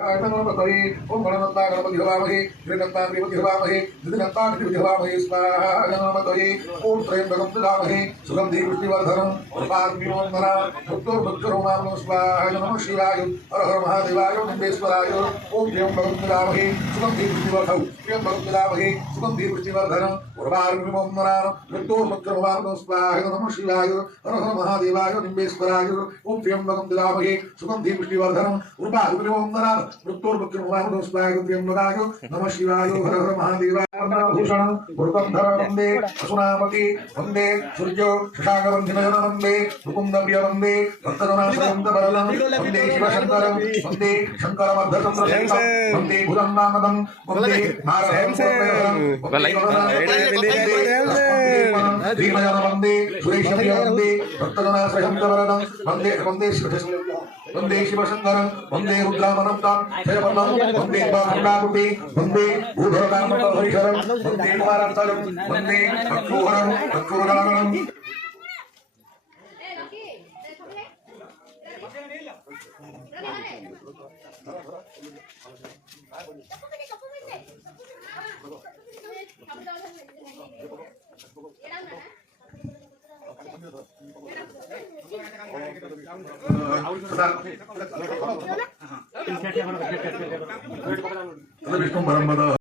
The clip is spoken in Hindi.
ओम गणपता गणपति हवामहे श्रीगंता श्रीपति हवामहे दिगंता श्रीपति हवामहे स्वाहा गणपतये ओम त्र्यंबकं ददामहे सुगंधि पुष्टिवर्धनम् उपाग्निवन्दना भक्तोर्भक्तरोमामनो स्वाहा नमः शिवाय हर हर महादेवाय निम्बेश्वराय ओम त्र्यंबकं ददामहे सुगंधि पुष्टिवर्धनम् त्र्यंबकं ददामहे सुगंधि पुष्टिवर्धनम् उपाग्निवन्दना भक्तोर्भक्तरोमामनो स्वाहा नमः शिवाय हर हर महादेवाय निम्बेश्वराय ओम त्र्यंबकं ददामहे सुगंधि पुष्टिवर्धनम् उपाग्निवन्दना नमः शिवाय हर हर महादेवाय भूषण भूतंधर वंदे असुनामति वंदे सूर्यो शशांकबंधिनयन वंदे मुकुंदप्रिय वंदे भक्तजनाश्रयन्तवरदं वंदे शिवशंकरं वंदे शंकरमर्धचन्द्रसेनं वंदे भुजङ्गानदं वंदे धीमजन वंदे सुरेशप्रिय वंदे भक्तजनाश्रयन्तवरदं वंदे वंदे वंदे शिवशंकरं वंदे रुद्रामनंतं जयवन्तं वंदे बाहुडाकुटे वंदे भूधरकामकहरिहरं वंदे कुमारान्तरं वंदे भक्तोहरं भक्तोरगणं विष्णु परम